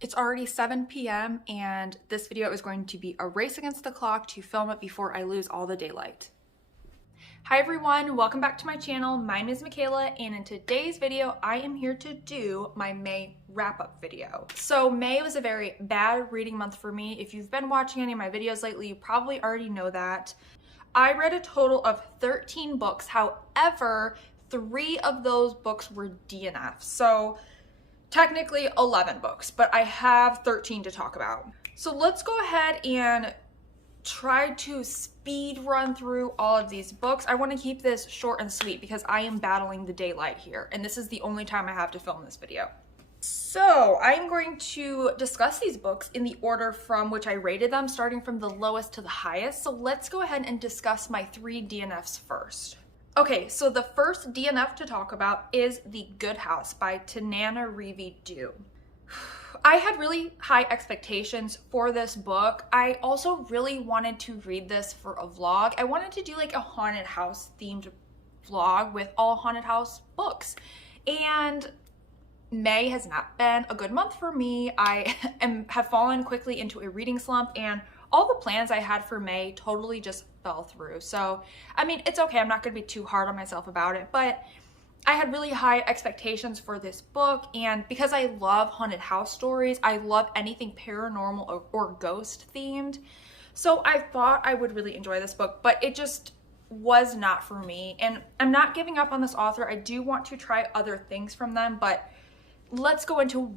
It's already 7 p.m. and this video is going to be a race against the clock to film it before I lose all the daylight. Hi everyone, welcome back to my channel. My name is Michaela and in today's video I am here to do my May wrap-up video. So May was a very bad reading month for me. If you've been watching any of my videos lately, you probably already know that. I read a total of 13 books, however, 3 of those books were DNF. So technically 11 books, but I have 13 to talk about. So let's go ahead and try to speed run through all of these books. I want to keep this short and sweet because I am battling the daylight here, and this is the only time I have to film this video. So I'm going to discuss these books in the order from which I rated them, starting from the lowest to the highest. So let's go ahead and discuss my 3 DNFs first. Okay, so the first DNF to talk about is The Good House by 𝚲𝚃𝚃𝙷. I had really high expectations for this book. I also really wanted to read this for a vlog. I wanted to do like a haunted house themed vlog with all haunted house books. And May has not been a good month for me. I have fallen quickly into a reading slump, and all the plans I had for May totally just fell through. So, I mean, it's okay. I'm not going to be too hard on myself about it, but I had really high expectations for this book, and because I love haunted house stories, I love anything paranormal or ghost themed. So I thought I would really enjoy this book, but it just was not for me. And I'm not giving up on this author. I do want to try other things from them, but let's go into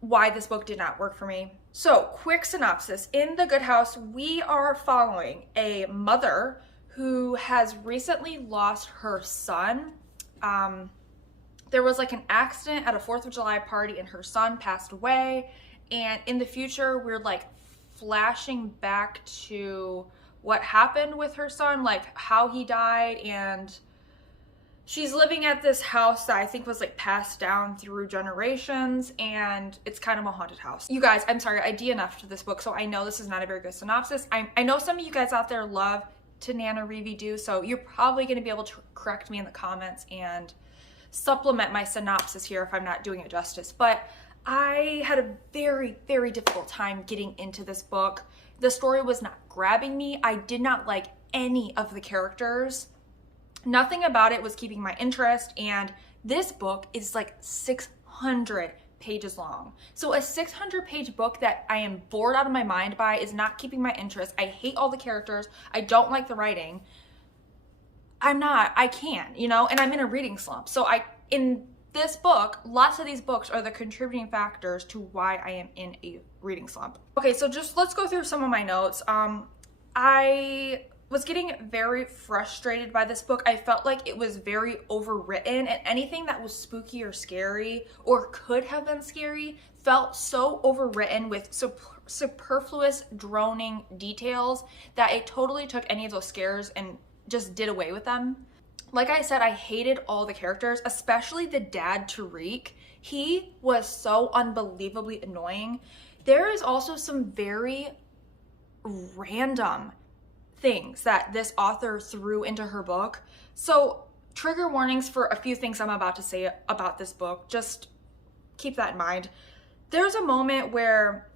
why this book did not work for me. So, quick synopsis. In The Good House, we are following a mother who has recently lost her son. There was like an accident at a 4th of July party and her son passed away. And in the future, we're like flashing back to what happened with her son, like how he died, and she's living at this house that I think was like passed down through generations, and it's kind of a haunted house. You guys, I'm sorry, I DNF'd this book, so I know this is not a very good synopsis. I know some of you guys out there love 𝚲𝚃𝚃𝙷, so you're probably going to be able to correct me in the comments and supplement my synopsis here if I'm not doing it justice. But I had a very, very difficult time getting into this book. The story was not grabbing me. I did not like any of the characters. Nothing about it was keeping my interest, and this book is like 600 pages long. So a 600-page book that I am bored out of my mind by is not keeping my interest. I hate all the characters. I don't like the writing. I can't, you know, and I'm in a reading slump. So in this book, lots of these books are the contributing factors to why I am in a reading slump. Okay, so just let's go through some of my notes. I was getting very frustrated by this book. I felt like it was very overwritten, and anything that was spooky or scary or could have been scary felt so overwritten with superfluous droning details that it totally took any of those scares and just did away with them. Like I said, I hated all the characters, especially the dad, 𝚲𝚃. He was so unbelievably annoying. There is also some very random things that this author threw into her book. So trigger warnings for a few things I'm about to say about this book. Just keep that in mind. There's a moment where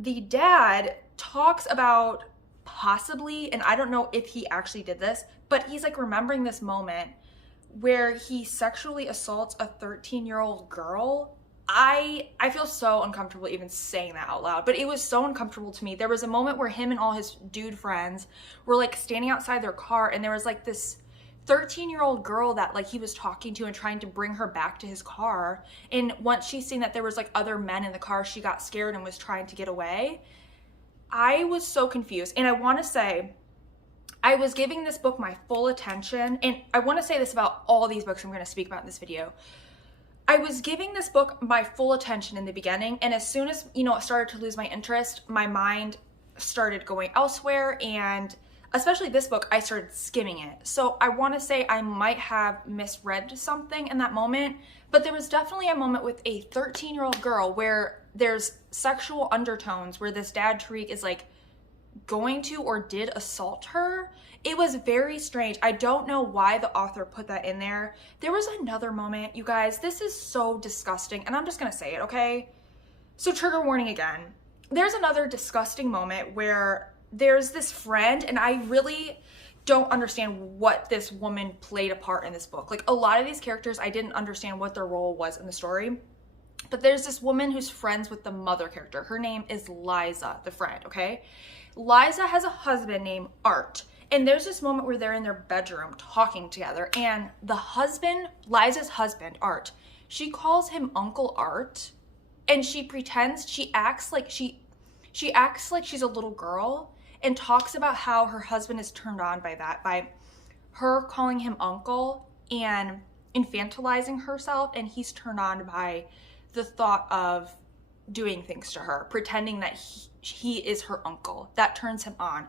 the dad talks about possibly, and I don't know if he actually did this, but he's like remembering this moment where he sexually assaults a 13-year-old girl. I feel so uncomfortable even saying that out loud, but it was so uncomfortable to me. There was a moment where him and all his dude friends were like standing outside their car, and there was like this 13-year-old girl that like he was talking to and trying to bring her back to his car. And once she seen that there was like other men in the car, she got scared and was trying to get away. I was so confused, and I want to say I was giving this book my full attention, and I want to say this about all these books I'm going to speak about in this video. I was giving this book my full attention in the beginning, and as soon as, you know, it started to lose my interest, my mind started going elsewhere, and especially this book, I started skimming it. So I want to say I might have misread something in that moment, but there was definitely a moment with a 13-year-old girl where there's sexual undertones, where this dad, 𝚲𝚃, is like going to or did assault her. It was very strange. I don't know why the author put that in there. There was another moment, you guys, this is so disgusting, and I'm just gonna say it, okay? So trigger warning again. There's another disgusting moment where there's this friend, and I really don't understand what this woman played a part in this book. Like, a lot of these characters, I didn't understand what their role was in the story. But there's this woman who's friends with the mother character. Her name is 𝚲𝚃, the friend, okay? 𝚲𝚃 has a husband named Art. And there's this moment where they're in their bedroom talking together. And the husband, 𝚲𝚃's husband, Art, she calls him Uncle Art. And she pretends, she acts like she's a little girl and talks about how her husband is turned on by that, by her calling him uncle and infantilizing herself, and he's turned on by the thought of doing things to her, pretending that he is her uncle. That turns him on.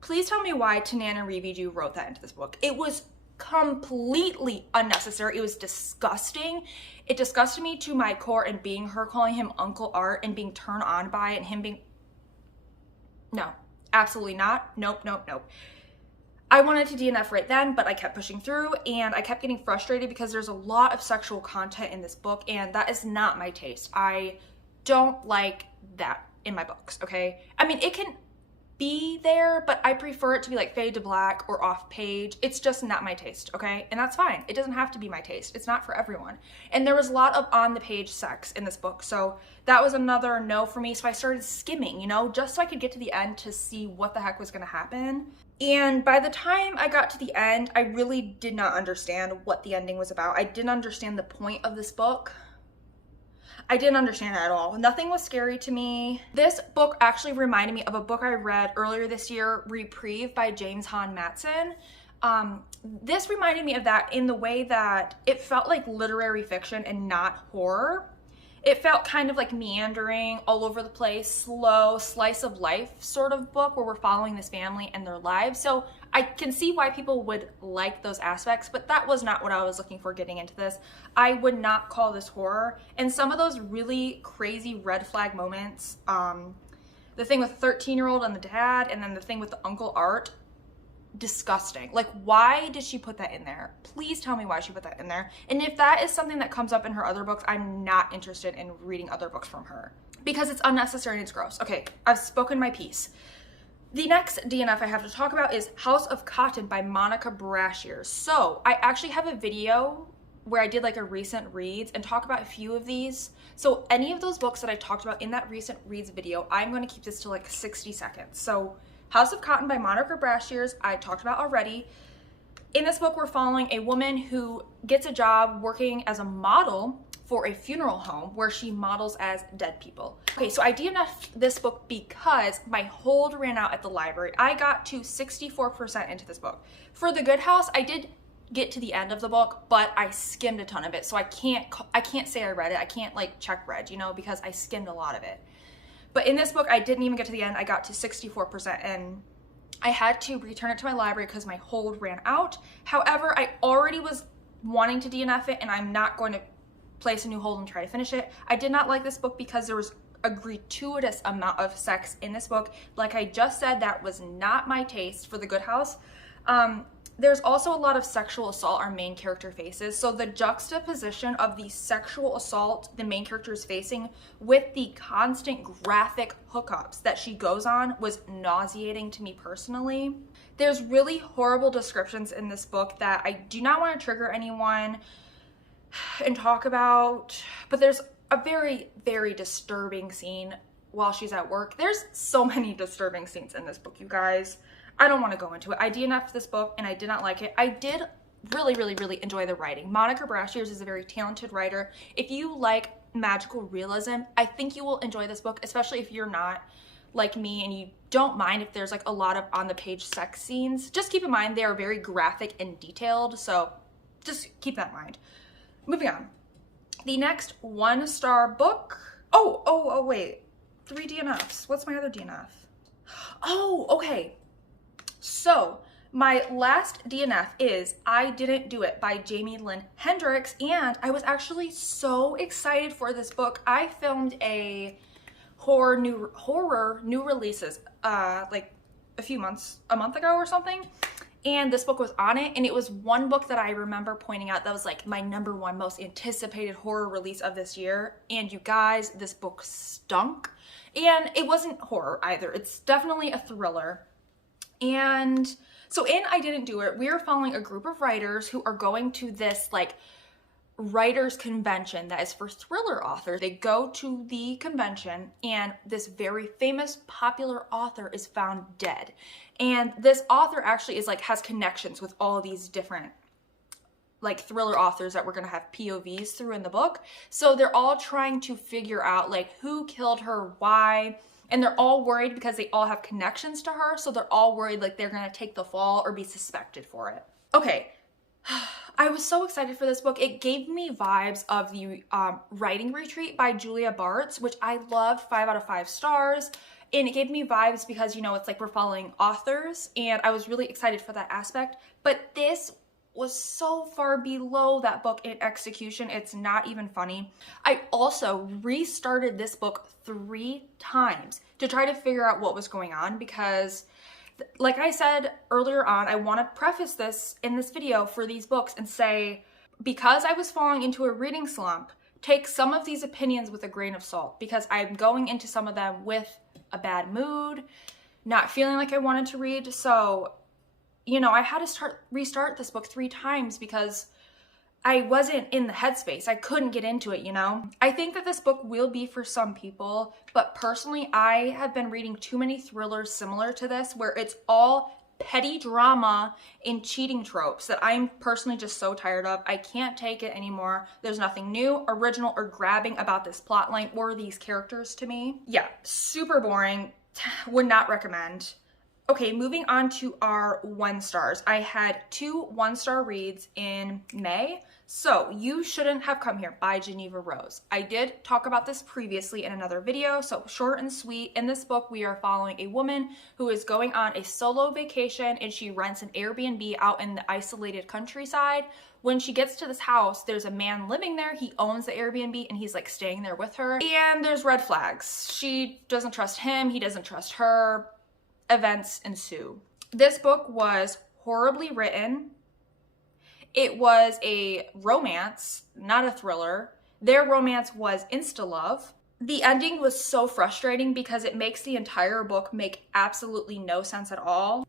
Please tell me why 𝚲𝚃 and 𝚲𝚃 wrote that into this book. It was completely unnecessary. It was disgusting. It disgusted me to my core, and being her calling him Uncle Art and being turned on by it, and him being, no, absolutely not. Nope, nope, nope. I wanted to DNF right then, but I kept pushing through, and I kept getting frustrated because there's a lot of sexual content in this book, and that is not my taste. I don't like that in my books, okay? I mean, it can be there, but I prefer it to be like fade to black or off page. It's just not my taste, okay? And that's fine. It doesn't have to be my taste. It's not for everyone. And there was a lot of on the page sex in this book, so that was another no for me. So I started skimming, you know, just so I could get to the end to see what the heck was gonna happen. And by the time I got to the end, I really did not understand what the ending was about. I didn't understand the point of this book. I didn't understand it at all. Nothing was scary to me. This book actually reminded me of a book I read earlier this year, Reprieve by 𝚲𝚃. This reminded me of that in the way that it felt like literary fiction and not horror. It felt kind of like meandering, all over the place, slow, slice of life sort of book where we're following this family and their lives. So I can see why people would like those aspects, but that was not what I was looking for getting into this. I would not call this horror. And some of those really crazy red flag moments, the thing with the 13-year-old and the dad, and then the thing with the Uncle Art, disgusting. Like, why did she put that in there? Please tell me why she put that in there. And if that is something that comes up in her other books, I'm not interested in reading other books from her because it's unnecessary and it's gross. Okay, I've spoken my piece. The next DNF I have to talk about is House of Cotton by Monica Brashears. So I actually have a video where I did like a recent reads and talk about a few of these. So any of those books that I talked about in that recent reads video, I'm going to keep this to like 60 seconds. So House of Cotton by Monica Brashears, I talked about already. In this book, we're following a woman who gets a job working as a model for a funeral home where she models as dead people. Okay, so I DNF'd this book because my hold ran out at the library. I got to 64% into this book. For The Good House, I did get to the end of the book, but I skimmed a ton of it, so I can't say I read it. I can't like check read, you know, because I skimmed a lot of it. But in this book, I didn't even get to the end. I got to 64%, and I had to return it to my library because my hold ran out. However, I already was wanting to DNF it, and I'm not going to place a new hold and try to finish it. I did not like this book because there was a gratuitous amount of sex in this book. Like I just said, that was not my taste for The Good House. There's also a lot of sexual assault our main character faces. So the juxtaposition of the sexual assault the main character is facing with the constant graphic hookups that she goes on was nauseating to me personally. There's really horrible descriptions in this book that I do not want to trigger anyone and talk about, but there's a very, very disturbing scene while she's at work. There's so many disturbing scenes in this book, you guys. I don't want to go into it. I DNF'd this book and I did not like it. I did really enjoy the writing. Monica Brashears is a very talented writer. If you like magical realism, I think you will enjoy this book, especially if you're not like me and you don't mind if there's like a lot of on the page sex scenes. Just keep in mind they are very graphic and detailed, so just keep that in mind. Moving on. The next 1-star book. Oh, wait. 3 DNFs. What's my other DNF? Oh, okay. So my last DNF is I Didn't Do It by Jamie Lynn Hendricks, and I was actually so excited for this book. I filmed a horror new releases like a month ago or something, and this book was on it, and it was one book that I remember pointing out that was like my #1 most anticipated horror release of this year. And you guys, this book stunk. And it wasn't horror either. It's definitely a thriller. And so in I Didn't Do It, we are following a group of writers who are going to this like writers convention that is for thriller authors. They go to the convention and this very famous popular author is found dead. And this author actually is like has connections with all these different like thriller authors that we're gonna have POVs through in the book. So they're all trying to figure out like who killed her, why, and they're all worried because they all have connections to her. So they're all worried like they're gonna take the fall or be suspected for it. Okay, I was so excited for this book. It gave me vibes of the Writing Retreat by Julia Bartz, which I loved, 5 out of 5 stars. And it gave me vibes because, you know, it's like we're following authors, and I was really excited for that aspect. But this was so far below that book in execution. It's not even funny. I also restarted this book 3 times to try to figure out what was going on because, like I said earlier on, I want to preface this in this video for these books and say, because I was falling into a reading slump, take some of these opinions with a grain of salt because I'm going into some of them with a bad mood, not feeling like I wanted to read. So, you know, I had to restart this book 3 times because I wasn't in the headspace. I couldn't get into it, you know? I think that this book will be for some people, but personally, I have been reading too many thrillers similar to this where it's all petty drama and cheating tropes that I'm personally just so tired of. I can't take it anymore. There's nothing new, original, or grabbing about this plotline or these characters to me. Yeah, super boring. Would not recommend. Okay, moving on to our 1 stars. I had 2 1-star reads in May. So, You Shouldn't Have Come Here by Geneva Rose. I did talk about this previously in another video, so short and sweet. In this book, we are following a woman who is going on a solo vacation and she rents an Airbnb out in the isolated countryside. When she gets to this house, there's a man living there. He owns the Airbnb and he's like staying there with her. And there's red flags. She doesn't trust him, he doesn't trust her. Events ensue. This book was horribly written. It was a romance, not a thriller. Their romance was insta-love. The ending was so frustrating because it makes the entire book make absolutely no sense at all.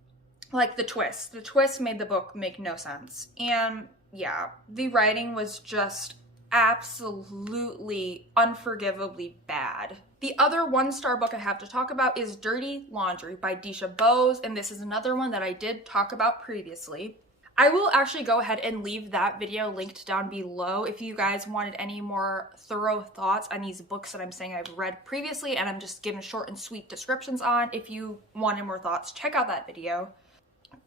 Like the twist. The twist made the book make no sense. And yeah, the writing was just absolutely unforgivably bad. The other 1-star book I have to talk about is Dirty Laundry by 𝚲𝚃 𝚲𝚃, and this is another one that I did talk about previously. I will actually go ahead and leave that video linked down below if you guys wanted any more thorough thoughts on these books that I'm saying I've read previously and I'm just giving short and sweet descriptions on. If you wanted more thoughts, check out that video.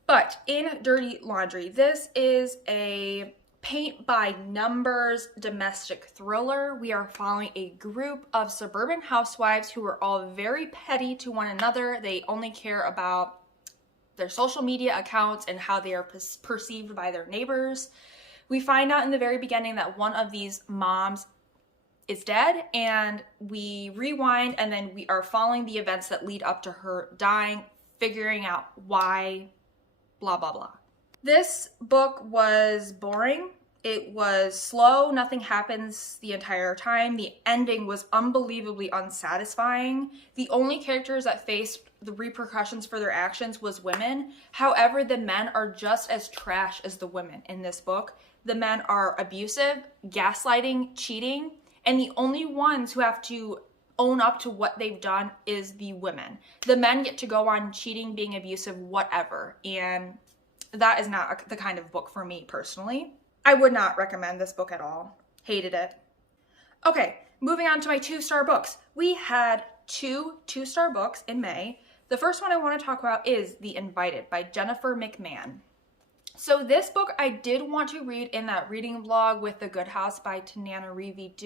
But in Dirty Laundry, this is a paint by numbers domestic thriller. We are following a group of suburban housewives who are all very petty to one another. They only care about their social media accounts and how they are perceived by their neighbors. We find out in the very beginning that one of these moms is dead, and we rewind and then we are following the events that lead up to her dying, figuring out why, blah, blah, blah. This book was boring. It was slow. Nothing happens the entire time. The ending was unbelievably unsatisfying. The only characters that faced the repercussions for their actions was women. However, the men are just as trash as the women in this book. The men are abusive, gaslighting, cheating, and the only ones who have to own up to what they've done is the women. The men get to go on cheating, being abusive, whatever, and that is not the kind of book for me personally. I would not recommend this book at all. Hated it. Okay, moving on to my 2-star books. We had 2 2-star books in May. The first one I want to talk about is The Invited by Jennifer McMahon. So this book I did want to read in that reading vlog with The Good House by Tananarive.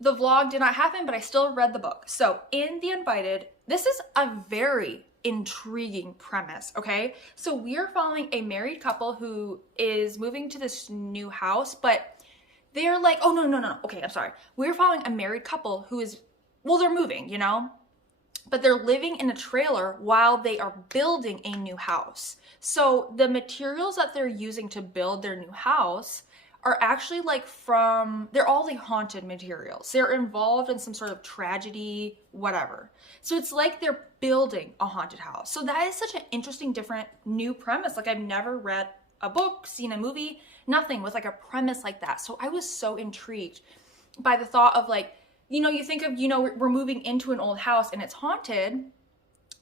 The vlog did not happen, but I still read the book. So in The Invited, this is a very intriguing premise, okay? So we are following a married couple who is moving to this new house, but they're like, oh, no. Okay, I'm sorry. We're following a married couple who is, well, they're moving, you know? but they're living in a trailer while they are building a new house. So the materials that they're using to build their new house are actually like they're all like haunted materials. They're involved in some sort of tragedy, whatever. So it's like they're building a haunted house. So that is such an interesting, different, new premise. Like I've never read a book, seen a movie, nothing with like a premise like that. So I was so intrigued by the thought of like, you know, you think of, you know, we're moving into an old house and it's haunted,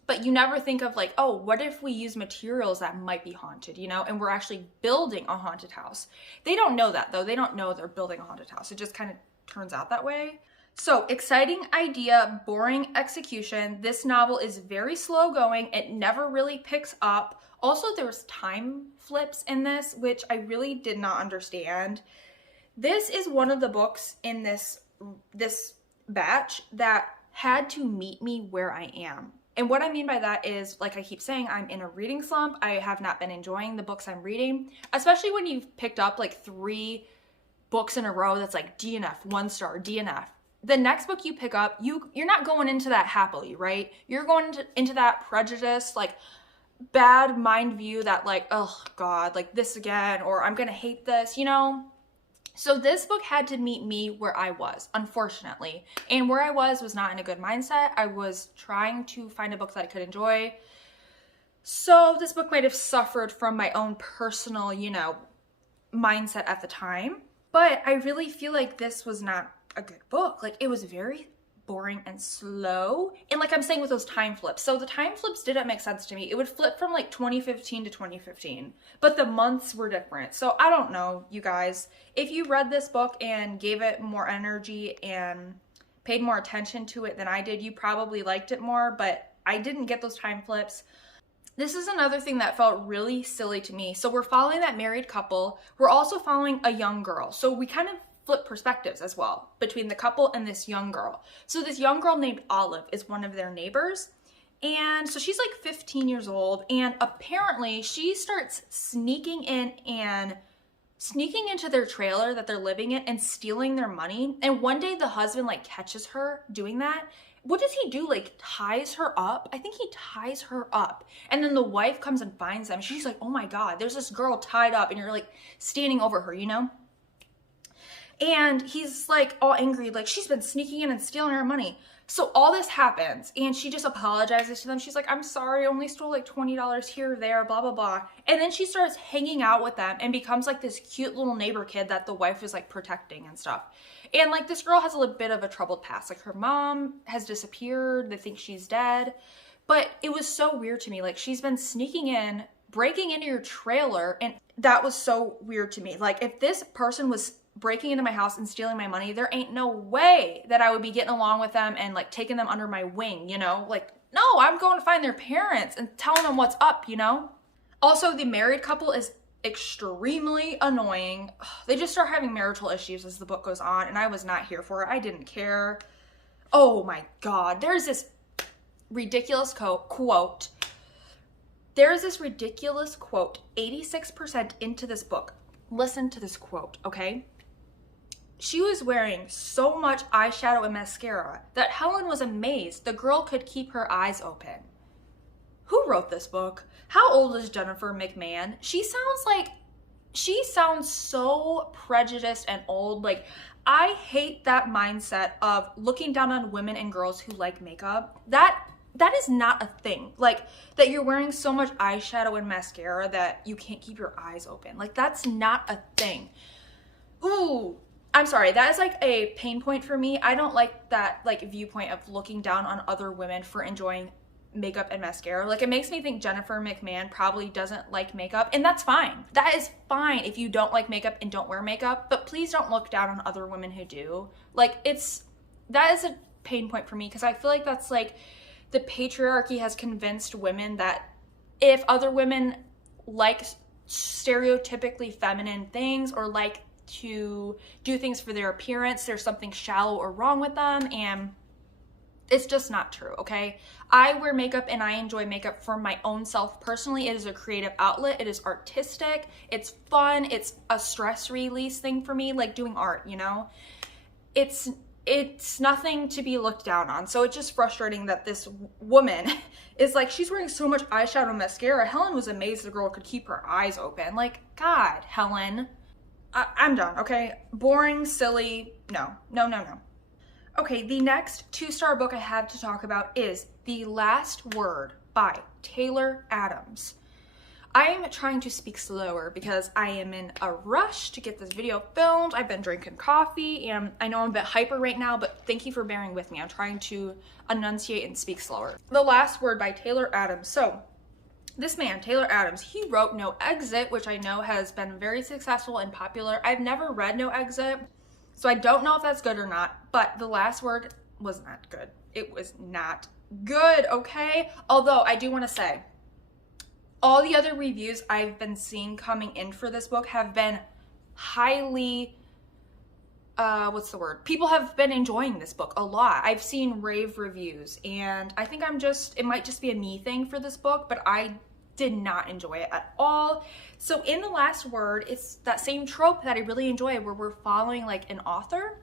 but you never think of like, oh, what if we use materials that might be haunted, you know, and we're actually building a haunted house. They don't know that though. They don't know they're building a haunted house. It just kind of turns out that way. So exciting idea, boring execution. This novel is very slow going. It never really picks up. Also, there's time flips in this, which I really did not understand. This is one of the books in this batch that had to meet me where I am. And what I mean by that is, like I keep saying, I'm in a reading slump. I have not been enjoying the books I'm reading, especially when you've picked up like 3 books in a row that's like DNF, 1 star, DNF. The next book you pick up, you're not going into that happily, right? You're going into that prejudice, like bad mind view that like, oh God, like this again, or I'm gonna hate this, you know? So this book had to meet me where I was, unfortunately. And where I was not in a good mindset. I was trying to find a book that I could enjoy. So this book might have suffered from my own personal, you know, mindset at the time. But I really feel like this was not a good book. Like it was very boring and slow. And like I'm saying with those time flips. So the time flips didn't make sense to me. It would flip from like 2015 to 2015, but the months were different. So I don't know, you guys, if you read this book and gave it more energy and paid more attention to it than I did, you probably liked it more, but I didn't get those time flips. This is another thing that felt really silly to me. So we're following that married couple. We're also following a young girl. So we kind of flip perspectives as well between the couple and this young girl. So this young girl named Olive is one of their neighbors. And so she's like 15 years old. And apparently she starts sneaking into their trailer that they're living in and stealing their money. And one day the husband like catches her doing that. What does he do? Like ties her up? I think he ties her up. And then the wife comes and finds them. She's like, oh my God, there's this girl tied up and you're like standing over her, you know? And he's like all angry, like she's been sneaking in and stealing our money. So all this happens and she just apologizes to them. She's like, I'm sorry, I only stole like $20 here or there, blah, blah, blah. And then she starts hanging out with them and becomes like this cute little neighbor kid that the wife is like protecting and stuff. And like this girl has a little bit of a troubled past. Like her mom has disappeared. They think she's dead. But it was so weird to me. Like she's been sneaking in, breaking into your trailer. And that was so weird to me. Like if this person was breaking into my house and stealing my money, there ain't no way that I would be getting along with them and like taking them under my wing, you know? Like, no, I'm going to find their parents and telling them what's up, you know? Also, the married couple is extremely annoying. They just start having marital issues as the book goes on, and I was not here for it. I didn't care. Oh my God, there's this ridiculous quote. There's this ridiculous quote, 86% into this book. Listen to this quote, okay? She was wearing so much eyeshadow and mascara that Helen was amazed the girl could keep her eyes open. Who wrote this book? How old is Jennifer McMahon? She sounds so prejudiced and old. Like, I hate that mindset of looking down on women and girls who like makeup. That is not a thing. Like, that you're wearing so much eyeshadow and mascara that you can't keep your eyes open. Like, that's not a thing. Ooh, I'm sorry. That is like a pain point for me. I don't like that like viewpoint of looking down on other women for enjoying makeup and mascara. Like, it makes me think Jennifer McMahon probably doesn't like makeup, and that's fine. That is fine if you don't like makeup and don't wear makeup, but please don't look down on other women who do. Like, that is a pain point for me, because I feel like that's like the patriarchy has convinced women that if other women like stereotypically feminine things or like to do things for their appearance, there's something shallow or wrong with them, and it's just not true, okay? I wear makeup and I enjoy makeup for my own self personally. It is a creative outlet. It is artistic. It's fun. It's a stress release thing for me, like doing art, you know? It's it's nothing to be looked down on. So it's just frustrating that this woman is like, she's wearing so much eyeshadow and mascara. Helen was amazed the girl could keep her eyes open. Like, God, Helen. I'm done, okay? Boring, silly, no. Okay, the next 2-star book I have to talk about is The Last Word by Taylor Adams. I'm trying to speak slower because I am in a rush to get this video filmed. I've been drinking coffee and I know I'm a bit hyper right now, but thank you for bearing with me. I'm trying to enunciate and speak slower. The Last Word by Taylor Adams. So this man, Taylor Adams, he wrote No Exit, which I know has been very successful and popular. I've never read No Exit, so I don't know if that's good or not, but The Last Word was not good. It was not good, okay? Although I do want to say, all the other reviews I've been seeing coming in for this book have been highly, people have been enjoying this book a lot. I've seen rave reviews, and I think it might just be a me thing for this book, but I did not enjoy it at all. So in The Last Word, it's that same trope that I really enjoy where we're following like an author,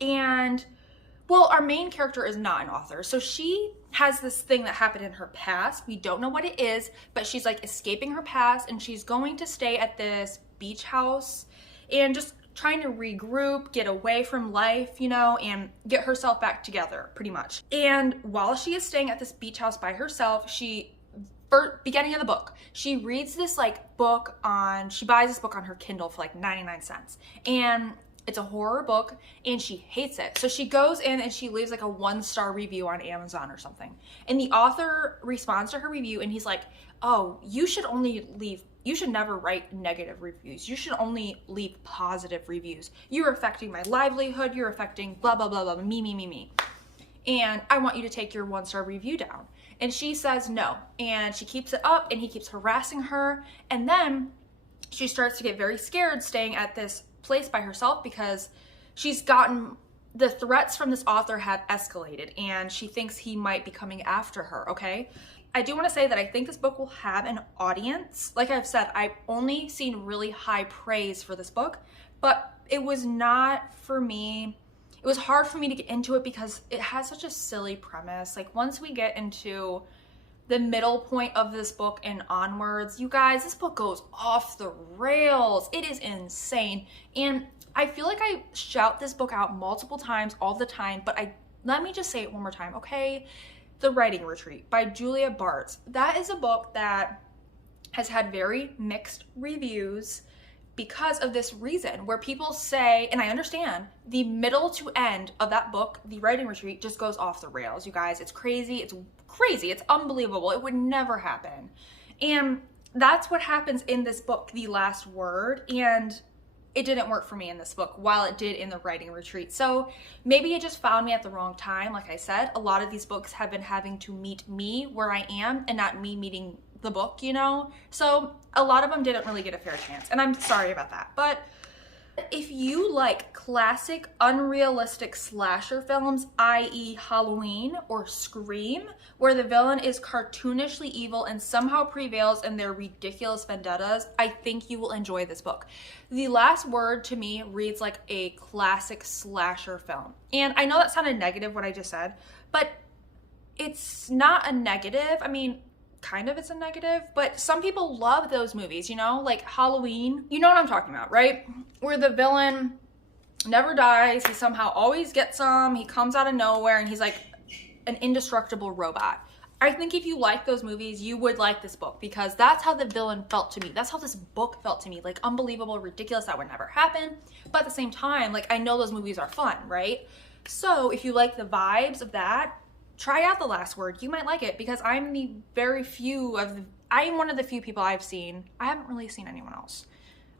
and well, our main character is not an author. So she has this thing that happened in her past. We don't know what it is, but she's like escaping her past, and she's going to stay at this beach house and just trying to regroup, get away from life, you know, and get herself back together pretty much. And while she is staying at this beach house by herself, beginning of the book, she reads this like book she buys this book on her Kindle for like 99 cents. And it's a horror book and she hates it. So she goes in and she leaves like a 1-star review on Amazon or something. And the author responds to her review and he's like, oh, you should never write negative reviews. You should only leave positive reviews. You're affecting my livelihood. You're affecting blah, blah, blah, blah, me. And I want you to take your 1-star review down. And she says no. And she keeps it up and he keeps harassing her. And then she starts to get very scared staying at this place by herself because the threats from this author have escalated and she thinks he might be coming after her, okay? I do want to say that I think this book will have an audience. Like I've said, I've only seen really high praise for this book, but it was not for me. It was hard for me to get into it because it has such a silly premise. Like once we get into the middle point of this book and onwards, you guys, this book goes off the rails. It is insane. And I feel like I shout this book out multiple times all the time, but let me just say it one more time, okay? The Writing Retreat by Julia Bartz. That is a book that has had very mixed reviews because of this reason, where people say, and I understand, the middle to end of that book, The Writing Retreat, just goes off the rails, you guys. It's crazy. It's unbelievable. It would never happen. And that's what happens in this book, The Last Word, and it didn't work for me in this book while it did in The Writing Retreat. So maybe it just found me at the wrong time. Like I said, a lot of these books have been having to meet me where I am and not me meeting the book, you know? So a lot of them didn't really get a fair chance, and I'm sorry about that. But if you like classic unrealistic slasher films, i.e. Halloween or Scream, where the villain is cartoonishly evil and somehow prevails in their ridiculous vendettas, I think you will enjoy this book. The Last Word to me reads like a classic slasher film. And I know that sounded negative what I just said, but it's not a negative. I mean, kind of it's a negative, but some people love those movies, you know, like Halloween. You know what I'm talking about, right? Where the villain never dies, he somehow always gets some, he comes out of nowhere and he's like an indestructible robot. I think if you like those movies, you would like this book because that's how the villain felt to me. That's how this book felt to me. Like unbelievable, ridiculous, that would never happen. But at the same time, like I know those movies are fun, right? So if you like the vibes of that, try out The Last Word. You might like it because I'm one of the few people I've seen. I haven't really seen anyone else,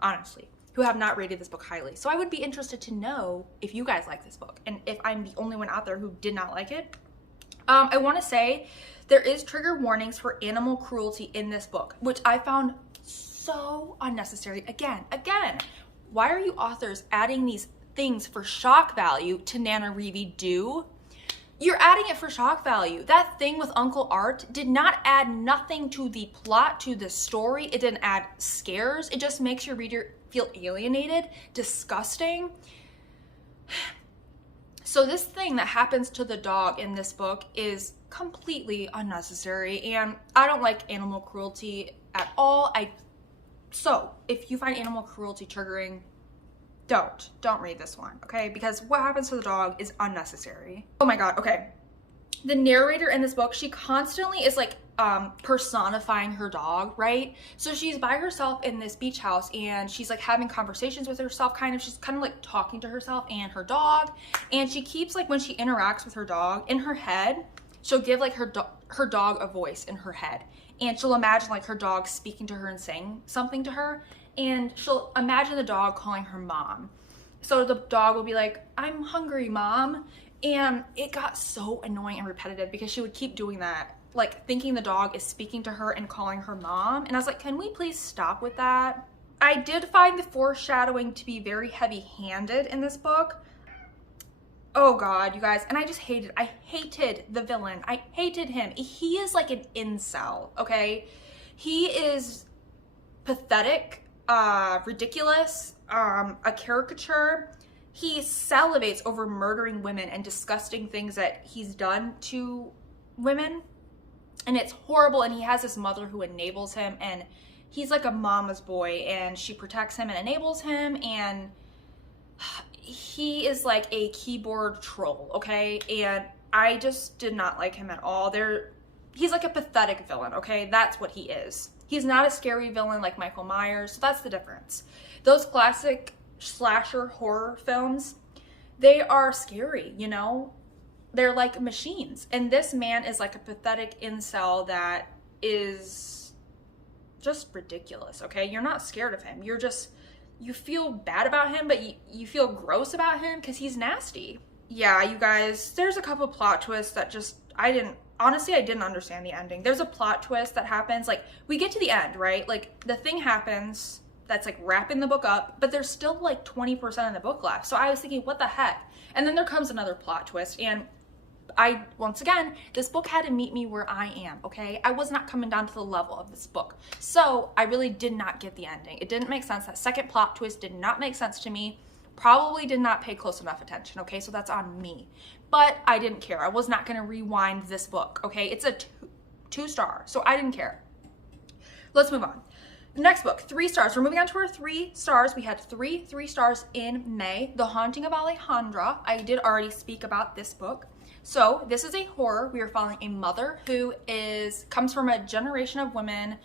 honestly, who have not rated this book highly. So I would be interested to know if you guys like this book and if I'm the only one out there who did not like it. I want to say there is trigger warnings for animal cruelty in this book, which I found so unnecessary. Again, why are you authors adding these things for shock value to NaNoWriMi do? You're adding it for shock value. That thing with Uncle Art did not add nothing to the plot, to the story. It didn't add scares. It just makes your reader feel alienated, disgusting. So this thing that happens to the dog in this book is completely unnecessary, and I don't like animal cruelty at all. So if you find animal cruelty triggering, don't read this one, okay? Because what happens to the dog is unnecessary. Oh my god, okay. The narrator in this book, she constantly is like personifying her dog, right? So she's by herself in this beach house and she's like having conversations with herself, she's kind of like talking to herself and her dog. And she keeps like, when she interacts with her dog in her head, she'll give like her dog a voice in her head. And she'll imagine like her dog speaking to her and saying something to her. And she'll imagine the dog calling her mom. So the dog will be like, "I'm hungry, mom." And it got so annoying and repetitive because she would keep doing that, like thinking the dog is speaking to her and calling her mom. And I was like, can we please stop with that? I did find the foreshadowing to be very heavy-handed in this book. Oh god, you guys. And I hated the villain. I hated him. He is like an incel, okay? He is pathetic, ridiculous, a caricature. He salivates over murdering women and disgusting things that he's done to women. And it's horrible. And he has this mother who enables him. And he's like a mama's boy. And she protects him and enables him. And he is like a keyboard troll, okay? And I just did not like him at all. He's like a pathetic villain, okay? That's what he is. He's not a scary villain like Michael Myers. So that's the difference. Those classic slasher horror films, they are scary, you know? They're like machines. And this man is like a pathetic incel that is just ridiculous, okay? You're not scared of him. You feel bad about him, but you feel gross about him because he's nasty. Yeah, you guys, there's a couple plot twists that I didn't understand the ending. There's a plot twist that happens, like, we get to the end, right? Like, the thing happens that's like wrapping the book up, but there's still like 20% of the book left. So I was thinking, what the heck? And then there comes another plot twist, and once again, this book had to meet me where I am, okay? I was not coming down to the level of this book. So I really did not get the ending. It didn't make sense. That second plot twist did not make sense to me. Probably did not pay close enough attention, okay? So that's on me. But I didn't care. I was not gonna rewind this book, okay? It's a two star, so I didn't care. Let's move on. Next book, 3 stars. We're moving on to our 3 stars. We had 3 stars in May. The Haunting of @𝚆𝚃. I did already speak about this book. So this is a horror. We are following a mother who comes from a generation of women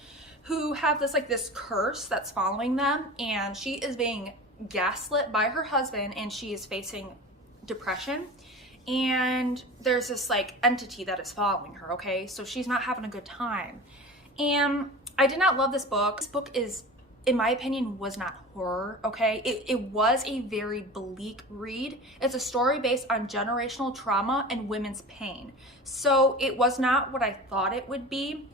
who have this curse that's following them, and she is being gaslit by her husband, and she is facing depression. And there's this like entity that is following her, okay? So she's not having a good time. And I did not love this book. This book in my opinion, was not horror, okay? It was a very bleak read. It's a story based on generational trauma and women's pain. So it was not what I thought it would be.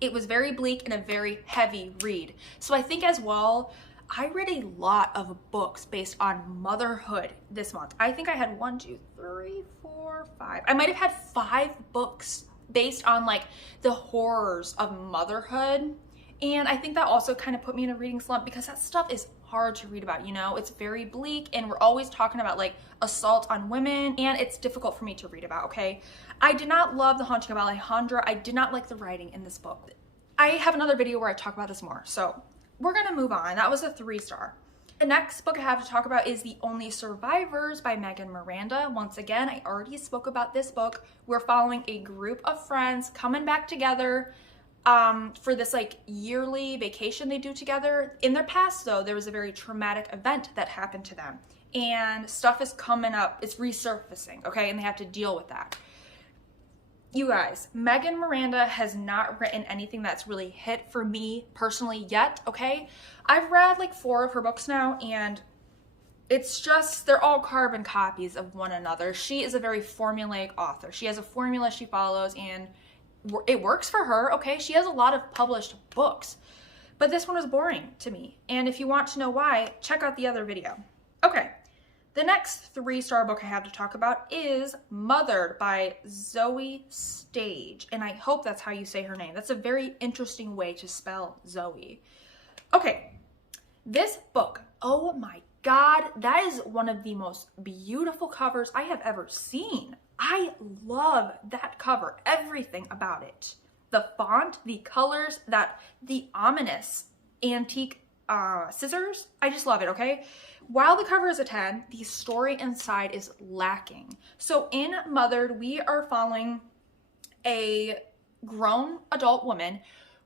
It was very bleak and a very heavy read. So I think as well, I read a lot of books based on motherhood this month. I think I had 1, 2, 3, 4, 5. I might have had 5 books based on like the horrors of motherhood. And I think that also kind of put me in a reading slump because that stuff is hard to read about, you know? It's very bleak, and we're always talking about like assault on women, and it's difficult for me to read about, okay? I did not love The Haunting of @𝚆𝚃. I did not like the writing in this book. I have another video where I talk about this more, so we're gonna move on. That was a 3 star. The next book I have to talk about is The Only Survivors by Megan Miranda. Once again, I already spoke about this book. We're following a group of friends coming back together for this like yearly vacation they do together. In their past though, there was a very traumatic event that happened to them, and stuff is coming up, it's resurfacing, okay? And they have to deal with that. You guys, Megan Miranda has not written anything that's really hit for me personally yet, okay? I've read like 4 of her books now, and it's just, they're all carbon copies of one another. She is a very formulaic author. She has a formula she follows, and it works for her, okay? She has a lot of published books, but this one was boring to me. And if you want to know why, check out the other video. Okay, the next 3 star book I have to talk about is Mothered by Zoe Stage. And I hope that's how you say her name. That's a very interesting way to spell Zoe. Okay, this book, oh my God, that is one of the most beautiful covers I have ever seen. I love that cover, everything about it. The font, the colors, the ominous antique scissors. I just love it, okay? While the cover is a 10, the story inside is lacking. So in Mothered, we are following a grown adult woman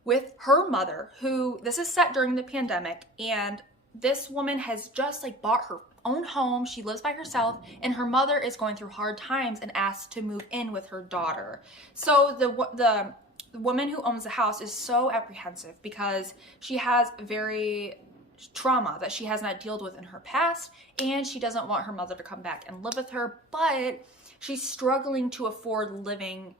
with her mother, who, this is set during the pandemic, and this woman has just like bought her own home. She lives by herself, and her mother is going through hard times and asked to move in with her daughter. So the woman who owns the house is so apprehensive because she has very trauma that she has not dealt with in her past, and she doesn't want her mother to come back and live with her, but she's struggling to afford living,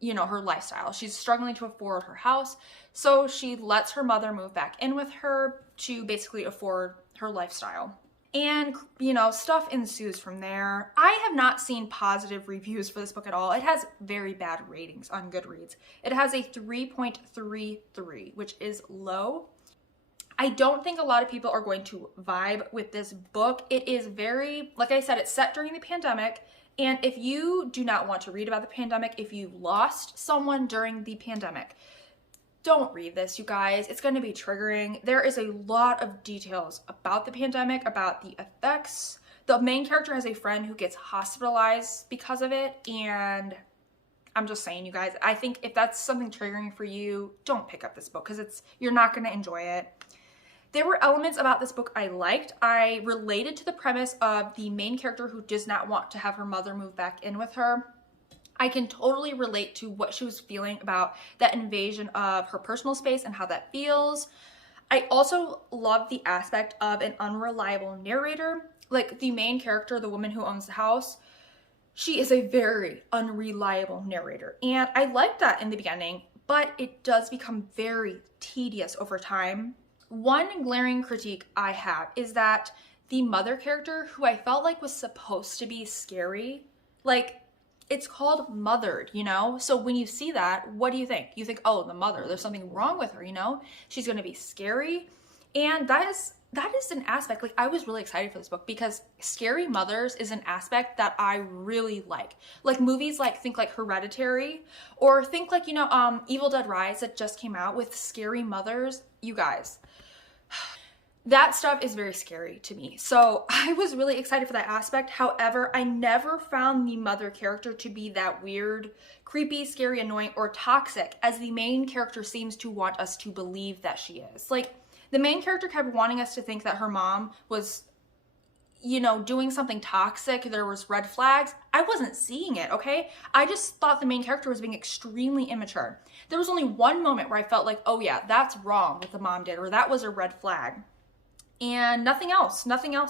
you know, her lifestyle. She's struggling to afford her house, so she lets her mother move back in with her to basically afford her lifestyle. And, you know, stuff ensues from there. I have not seen positive reviews for this book at all. It has very bad ratings on Goodreads. It has a 3.33, which is low. I don't think a lot of people are going to vibe with this book. It is very, like I said, it's set during the pandemic. And if you do not want to read about the pandemic, if you lost someone during the pandemic, don't read this, you guys. It's going to be triggering. There is a lot of details about the pandemic, about the effects. The main character has a friend who gets hospitalized because of it, and I'm just saying, you guys, I think if that's something triggering for you, don't pick up this book because you're not going to enjoy it. There were elements about this book I liked. I related to the premise of the main character who does not want to have her mother move back in with her. I can totally relate to what she was feeling about that invasion of her personal space and how that feels. I also love the aspect of an unreliable narrator. Like the main character, the woman who owns the house, she is a very unreliable narrator. And I liked that in the beginning, but it does become very tedious over time. One glaring critique I have is that the mother character, who I felt like was supposed to be scary, like, it's called Mothered, you know? So when you see that, what do you think? You think, oh, the mother, there's something wrong with her, you know? She's gonna be scary. And that is an aspect, like, I was really excited for this book because scary mothers is an aspect that I really like. Like movies think like Hereditary, or think like, you know, Evil Dead Rise that just came out with scary mothers. You guys, that stuff is very scary to me. So I was really excited for that aspect. However, I never found the mother character to be that weird, creepy, scary, annoying, or toxic as the main character seems to want us to believe that she is. Like, the main character kept wanting us to think that her mom was, you know, doing something toxic. There was red flags. I wasn't seeing it, okay? I just thought the main character was being extremely immature. There was only one moment where I felt like, oh yeah, that's wrong what the mom did, or that was a red flag. And nothing else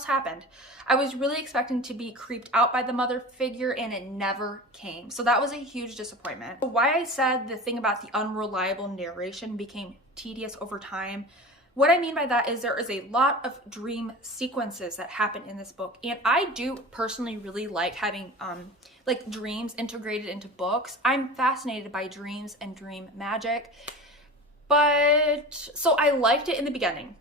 happened. I was really expecting to be creeped out by the mother figure, and it never came. So that was a huge disappointment. Why I said the thing about the unreliable narration became tedious over time, what I mean by that is there is a lot of dream sequences that happen in this book. And I do personally really like having like dreams integrated into books. I'm fascinated by dreams and dream magic. But so I liked it in the beginning.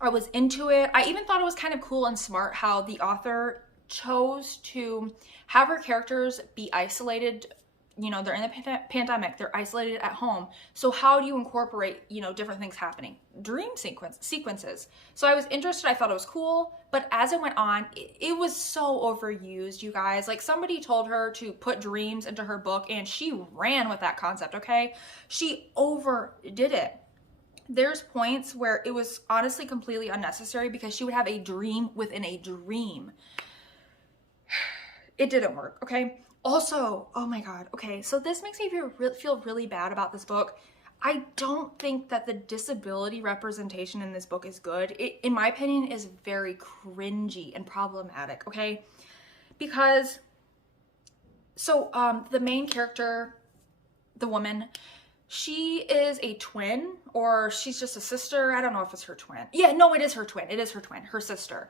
I was into it. I even thought it was kind of cool and smart how the author chose to have her characters be isolated. You know, they're in the pandemic, they're isolated at home. So how do you incorporate, you know, different things happening? Dream sequences. So I was interested, I thought it was cool, but as it went on, it was so overused, you guys. Like, somebody told her to put dreams into her book and she ran with that concept, okay? She overdid it. There's points where it was honestly completely unnecessary because she would have a dream within a dream. It didn't work, okay? Also, oh my God, okay, so this makes me feel really bad about this book. I don't think that the disability representation in this book is good. It, in my opinion, is very cringy and problematic, okay? Because, so the main character, the woman, she is a twin, or she's just a sister. I don't know if it's her twin. Yeah, no, it is her twin. It is her twin, her sister.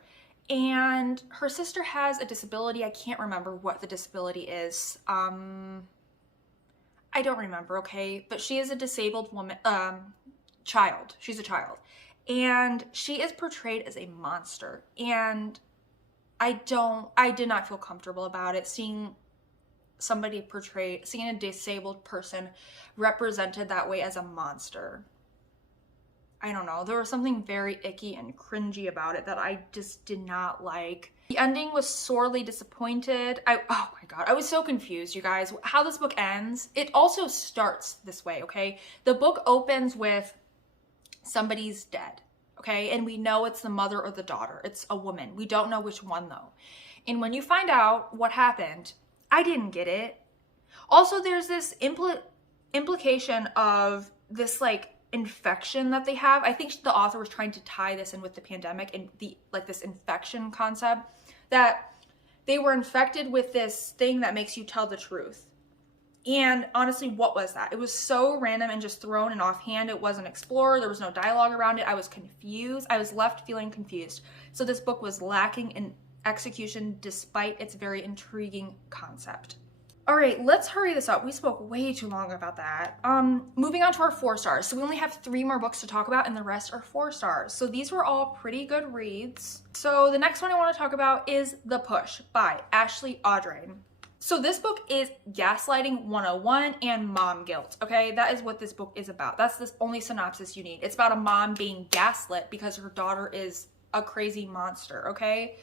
And her sister has a disability. I can't remember what the disability is. I don't remember, okay? But she is a disabled woman, child. She's a child. and she is portrayed as a monster, and I did not feel comfortable about it, seeing a disabled person represented that way as a monster. I don't know, there was something very icky and cringy about it that I just did not like. The ending was sorely disappointed. Oh my God, I was so confused, you guys, how this book ends. It also starts this way, okay? The book opens with somebody's dead, okay? And we know it's the mother or the daughter. It's a woman. We don't know which one though. And when you find out what happened, I didn't get it. Also, there's this implication of this like infection that they have. I think the author was trying to tie this in with the pandemic and this infection concept, that they were infected with this thing that makes you tell the truth. And honestly, what was that? It was so random and just thrown and offhand. It wasn't explored. There was no dialogue around it. I was confused. I was left feeling confused. So this book was lacking in execution despite its very intriguing concept. All right, let's hurry this up. We spoke way too long about that. Moving on to our 4 stars. So we only have 3 more books to talk about and the rest are 4 stars. So these were all pretty good reads. So the next one I want to talk about is The Push by 𝚲𝚃𝚃𝙷. So this book is gaslighting 101 and mom guilt, okay? That is what this book is about. That's the only synopsis you need. It's about a mom being gaslit because her daughter is a crazy monster, okay?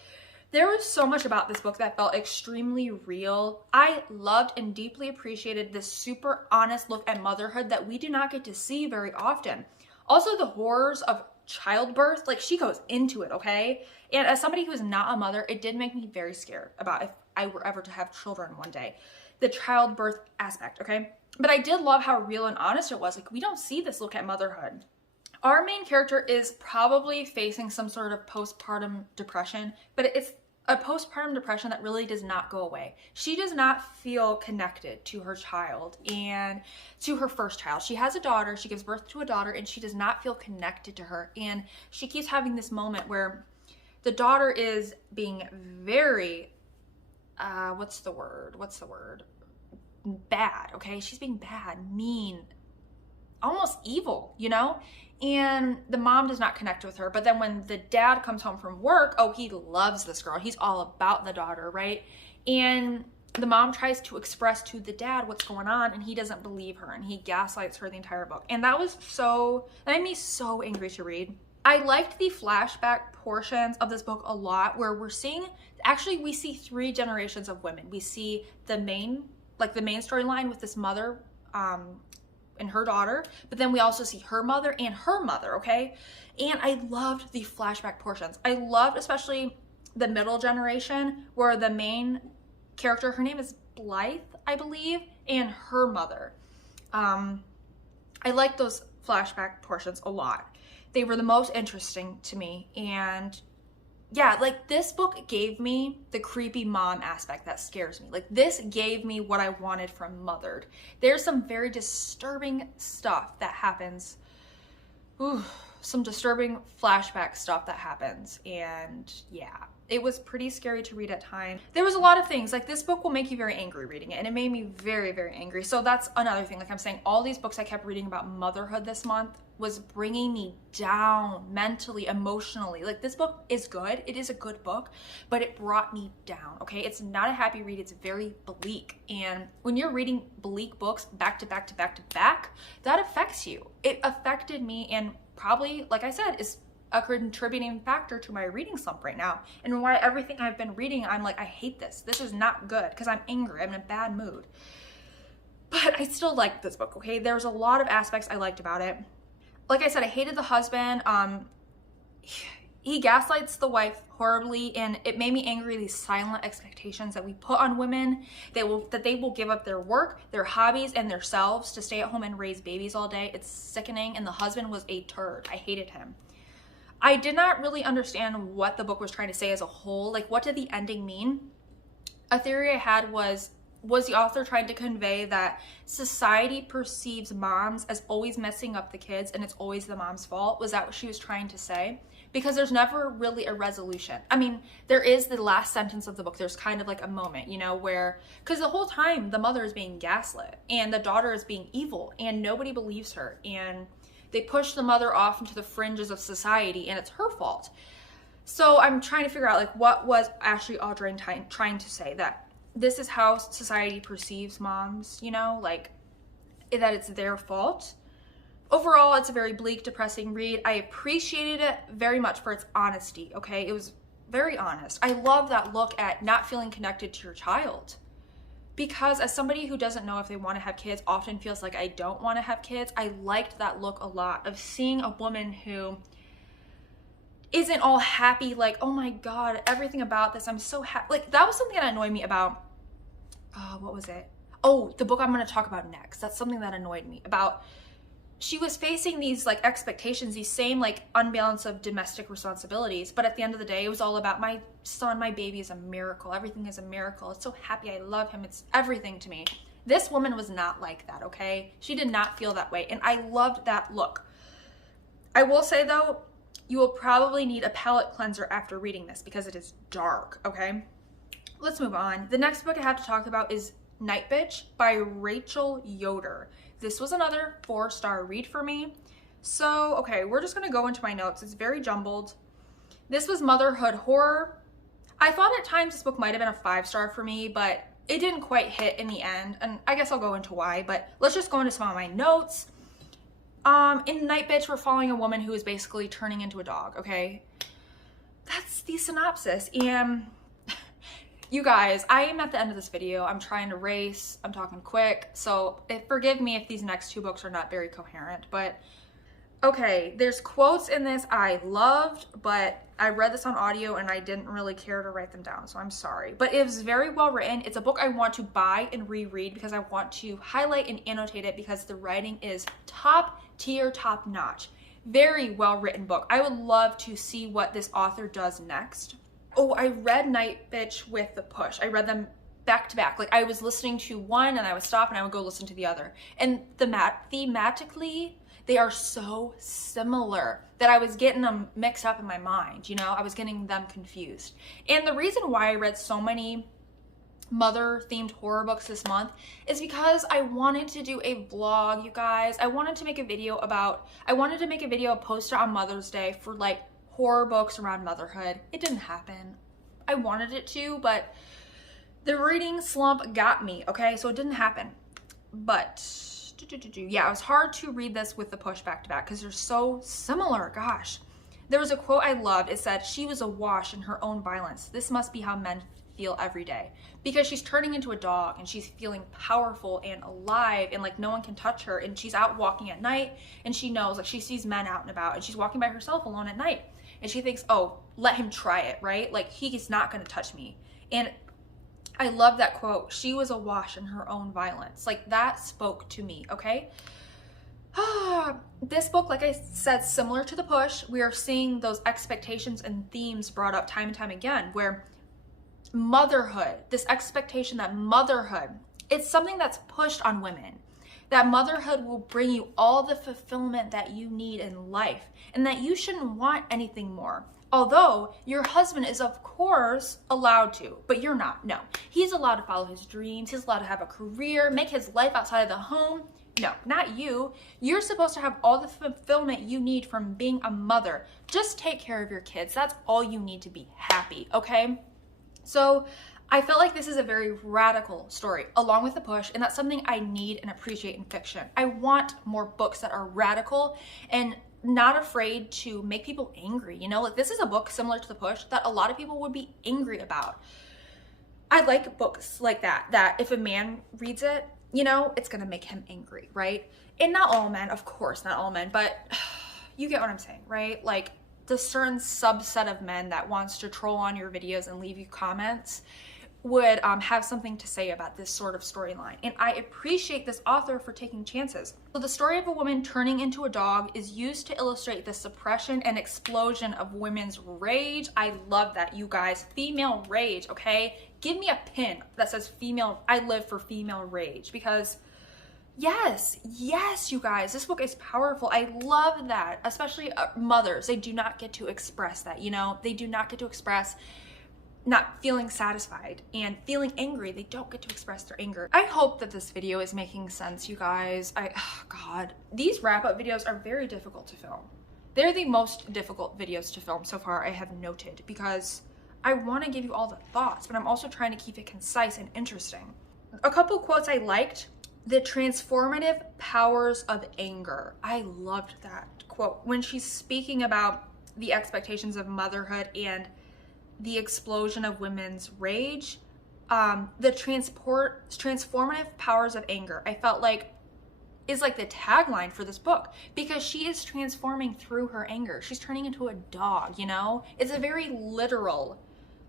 There was so much about this book that felt extremely real. I loved and deeply appreciated this super honest look at motherhood that we do not get to see very often. Also, the horrors of childbirth, like, she goes into it, okay? And as somebody who is not a mother, it did make me very scared about if I were ever to have children one day. The childbirth aspect, okay? But I did love how real and honest it was. Like, we don't see this look at motherhood. Our main character is probably facing some sort of postpartum depression, but it's a postpartum depression that really does not go away. She does not feel connected to her child and to her first child. She has a daughter, she gives birth to a daughter, and she does not feel connected to her. And she keeps having this moment where the daughter is being very, what's the word? Bad, okay? She's being bad, mean, almost evil, you know? And the mom does not connect with her. But then when the dad comes home from work, oh, he loves this girl. He's all about the daughter, right? And the mom tries to express to the dad what's going on, and he doesn't believe her, and he gaslights her the entire book. And that made me so angry to read. I liked the flashback portions of this book a lot, where we see 3 generations of women. We see the main storyline with this mother, and her daughter, but then we also see her mother and her mother, okay? And I loved the flashback portions. I loved especially the middle generation, where the main character, her name is Blythe, I believe, and her mother. I liked those flashback portions a lot. They were the most interesting to me, and yeah, like, this book gave me the creepy mom aspect that scares me. Like, this gave me what I wanted from Mothered. There's some very disturbing stuff that happens. Ooh, some disturbing flashback stuff that happens. And yeah, it was pretty scary to read at times. There was a lot of things, like, this book will make you very angry reading it, and it made me very, very angry. So that's another thing. Like I'm saying, all these books I kept reading about motherhood this month was bringing me down mentally, emotionally. Like, this book is good. It is a good book, but it brought me down, okay? It's not a happy read. It's very bleak. And when you're reading bleak books back to back to back to back, that affects you. It affected me, and probably, like I said, is a contributing factor to my reading slump right now, and why everything I've been reading, I'm like, I hate this. This is not good, because I'm angry. I'm in a bad mood. But I still liked this book, okay? There's a lot of aspects I liked about it. Like I said, I hated the husband. He gaslights the wife horribly, and it made me angry, these silent expectations that we put on women, that they will give up their work, their hobbies, and themselves to stay at home and raise babies all day. It's sickening, and the husband was a turd. I hated him. I did not really understand what the book was trying to say as a whole. Like, what did the ending mean? A theory I had was the author trying to convey that society perceives moms as always messing up the kids, and it's always the mom's fault? Was that what she was trying to say? Because there's never really a resolution. I mean, there is the last sentence of the book. There's kind of like a moment, you know, where, because the whole time the mother is being gaslit and the daughter is being evil and nobody believes her. And they push the mother off into the fringes of society, and it's her fault. So I'm trying to figure out, like, what was Ashley Ďařeň trying to say? That this is how society perceives moms, you know, like, that it's their fault. Overall, it's a very bleak, depressing read. I appreciated it very much for its honesty, okay? It was very honest. I love that look at not feeling connected to your child. Because as somebody who doesn't know if they want to have kids, often feels like I don't want to have kids, I liked that look a lot of seeing a woman who isn't all happy, like, oh my God, everything about this, I'm so happy. Like, that was something that annoyed me about, what was it? Oh, the book I'm going to talk about next. That's something that annoyed me about. She was facing these like expectations, these same like unbalance of domestic responsibilities, but at the end of the day, it was all about my son, my baby is a miracle. Everything is a miracle. It's so happy. I love him. It's everything to me. This woman was not like that, okay? She did not feel that way, and I loved that look. I will say though, you will probably need a palate cleanser after reading this because it is dark, okay? Let's move on. The next book I have to talk about is Night Bitch by Rachel Yoder. This was another 4-star read for me. So, okay, we're just gonna go into my notes. It's very jumbled. This was motherhood horror. I thought at times this book might have been a 5-star for me, but it didn't quite hit in the end, and I guess I'll go into why, but let's just go into some of my notes. In Night Bitch, we're following a woman who is basically turning into a dog, okay? That's the synopsis, and you guys, I am at the end of this video. I'm trying to race. I'm talking quick. So forgive me if these next 2 books are not very coherent, but okay, there's quotes in this I loved, but I read this on audio and I didn't really care to write them down, so I'm sorry. But it was very well written. It's a book I want to buy and reread because I want to highlight and annotate it because the writing is top tier, top notch. Very well written book. I would love to see what this author does next. Oh, I read Night Bitch with The Push. I read them back to back. Like, I was listening to one and I would stop and I would go listen to the other. And thematically, they are so similar that I was getting them mixed up in my mind, you know? I was getting them confused. And the reason why I read so many mother-themed horror books this month is because I wanted to do a vlog, you guys. I wanted to make a video, post it on Mother's Day for like horror books around motherhood. It didn't happen. I wanted it to, but the reading slump got me, okay? So it didn't happen. But yeah, it was hard to read this with The Push back to back because they're so similar. Gosh. There was a quote I loved. It said, "She was awash in her own violence. This must be how men feel every day." Because she's turning into a dog and she's feeling powerful and alive and like no one can touch her, and she's out walking at night and she knows, like, she sees men out and about and she's walking by herself alone at night. And she thinks, oh, let him try it, right? Like, he's not going to touch me. And I love that quote. She was awash in her own violence. Like, that spoke to me, okay? This book, like I said, similar to The Push, we are seeing those expectations and themes brought up time and time again, where motherhood, this expectation that motherhood, it's something that's pushed on women. That motherhood will bring you all the fulfillment that you need in life, and that you shouldn't want anything more. Although your husband is, of course, allowed to, but you're not. No, he's allowed to follow his dreams. He's allowed to have a career, make his life outside of the home. No, not you. You're supposed to have all the fulfillment you need from being a mother. Just take care of your kids. That's all you need to be happy, okay? So I felt like this is a very radical story, along with The Push, and that's something I need and appreciate in fiction. I want more books that are radical and not afraid to make people angry, you know? Like, this is a book similar to The Push that a lot of people would be angry about. I like books like that, that if a man reads it, you know, it's gonna make him angry, right? And not all men, of course, not all men, but you get what I'm saying, right? Like, the certain subset of men that wants to troll on your videos and leave you comments would have something to say about this sort of storyline. And I appreciate this author for taking chances. So the story of a woman turning into a dog is used to illustrate the suppression and explosion of women's rage. I love that, you guys. Female rage, okay? Give me a pin that says female, I live for female rage, because yes, you guys, this book is powerful. I love that, especially mothers. They do not get to express that, you know? They do not get to express not feeling satisfied and feeling angry. They don't get to express their anger. I hope that this video is making sense, you guys. God, these wrap-up videos are very difficult to film. They're the most difficult videos to film so far, I have noted, because I want to give you all the thoughts, but I'm also trying to keep it concise and interesting. A couple quotes I liked. The transformative powers of anger. I loved that quote when she's speaking about the expectations of motherhood and the explosion of women's rage. The transformative powers of anger, I felt like is like the tagline for this book, because she is transforming through her anger. She's turning into a dog, you know? It's a very literal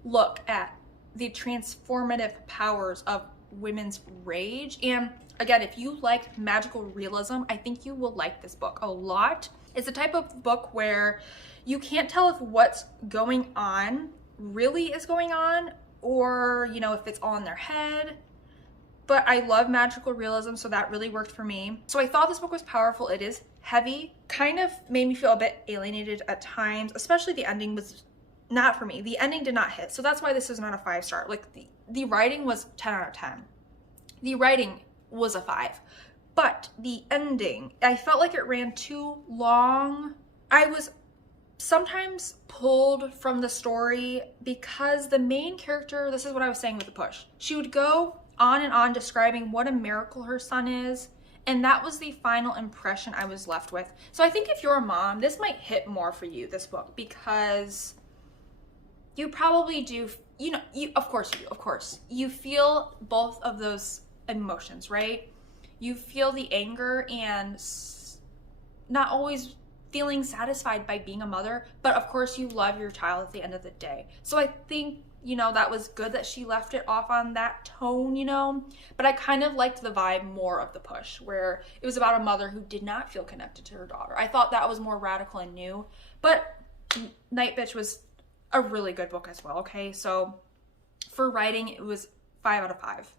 look at the transformative powers of women's rage. And again, if you like magical realism, I think you will like this book a lot. It's the type of book where you can't tell if what's going on really is going on, or, you know, if it's all in their head. But I love magical realism, so that really worked for me. So I thought this book was powerful. It is heavy, kind of made me feel a bit alienated at times, especially the ending was not for me. The ending did not hit, so that's why this is not a 5-star. Like the writing was 10 out of 10. The writing was a 5, but the ending, I felt like it ran too long. I was sometimes pulled from the story because the main character, this is what I was saying with the push, she would go on and on describing what a miracle her son is, and that was the final impression I was left with. So I think if you're a mom, this might hit more for you, this book, because you probably do, you know, of course you feel both of those emotions, right? You feel the anger and not always feeling satisfied by being a mother, but of course you love your child at the end of the day. So I think, you know, that was good that she left it off on that tone, you know, but I kind of liked the vibe more of the push, where it was about a mother who did not feel connected to her daughter. I thought that was more radical and new, but Night Bitch was a really good book as well, okay? So for writing, it was 5 out of 5.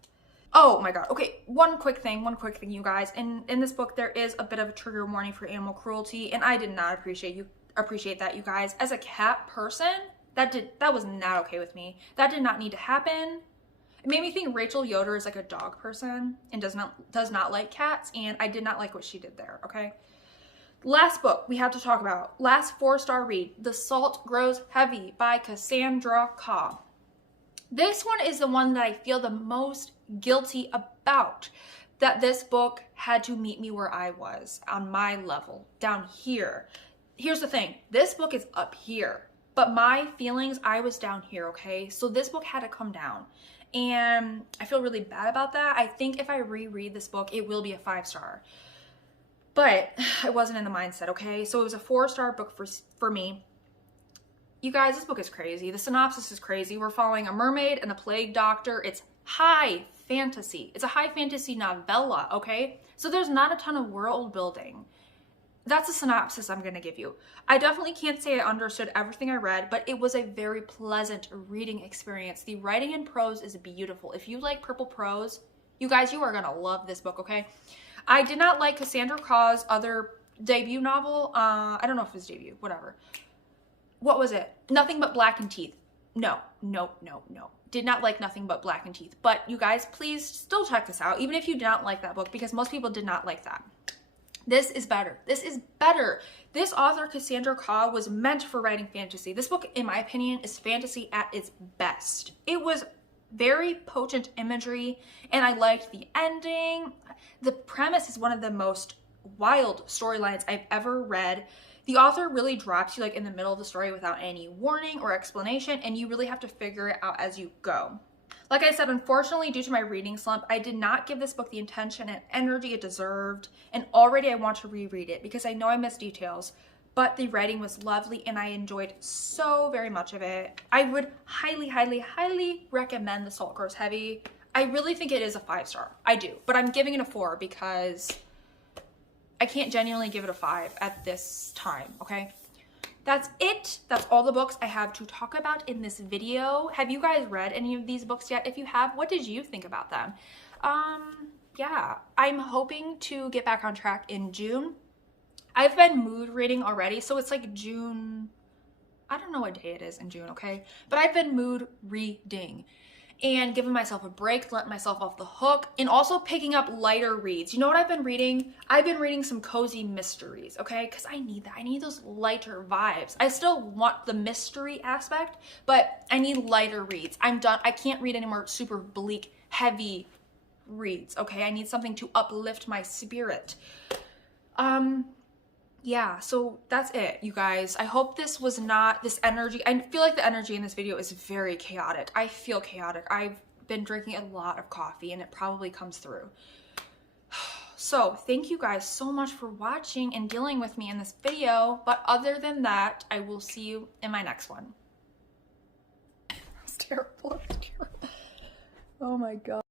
Oh my god. Okay, one quick thing, you guys. In this book, there is a bit of a trigger warning for animal cruelty, and I did not appreciate that, you guys. As a cat person, that was not okay with me. That did not need to happen. It made me think Rachel Yoder is like a dog person and does not like cats, and I did not like what she did there, okay? Last book we have to talk about, last 4-star read, The Salt Grows Heavy by Cassandra Khaw. This one is the one that I feel the most guilty about, that this book had to meet me where I was, on my level, down here. Here's the thing, this book is up here, but my feelings, I was down here, okay? So this book had to come down, and I feel really bad about that. I think if I reread this book, it will be a 5-star, but I wasn't in the mindset, okay? So it was a 4-star book for me. You guys, this book is crazy. The synopsis is crazy. We're following a mermaid and a plague doctor. It's high fantasy. It's a high fantasy novella, okay? So there's not a ton of world building. That's a synopsis I'm going to give you. I definitely can't say I understood everything I read, but it was a very pleasant reading experience. The writing in prose is beautiful. If you like purple prose, you guys, you are going to love this book, okay? I did not like Cassandra Khaw's other debut novel. I don't know if it was debut, whatever. What was it? Nothing But Black and Teeth. No. Did not like Nothing But Black and Teeth. But you guys, please still check this out, even if you did not like that book, because most people did not like that. This is better. This is better. This author, Cassandra Khaw, was meant for writing fantasy. This book, in my opinion, is fantasy at its best. It was very potent imagery, and I liked the ending. The premise is one of the most wild storylines I've ever read. The author really drops you like in the middle of the story without any warning or explanation, and you really have to figure it out as you go. Like I said, unfortunately, due to my reading slump, I did not give this book the attention and energy it deserved, and already I want to reread it because I know I missed details, but the writing was lovely and I enjoyed so very much of it. I would highly, highly, highly recommend The Salt Grows Heavy. I really think it is a 5-star. I do, but I'm giving it a 4 because I can't genuinely give it a 5 at this time, okay? That's it. That's all the books I have to talk about in this video. Have you guys read any of these books yet? If you have, what did you think about them? Yeah, I'm hoping to get back on track in June. I've been mood reading already, so it's like June, I don't know what day it is in June, okay? But I've been mood reading and giving myself a break, letting myself off the hook, and also picking up lighter reads. You know what I've been reading? I've been reading some cozy mysteries, okay? Because I need that. I need those lighter vibes. I still want the mystery aspect, but I need lighter reads. I'm done. I can't read any more super bleak, heavy reads, okay? I need something to uplift my spirit. Yeah, so that's it, you guys. I hope this was not this energy. I feel like the energy in this video is very chaotic. I feel chaotic. I've been drinking a lot of coffee and it probably comes through. So thank you guys so much for watching and dealing with me in this video. But other than that, I will see you in my next one. That's terrible. Oh my God.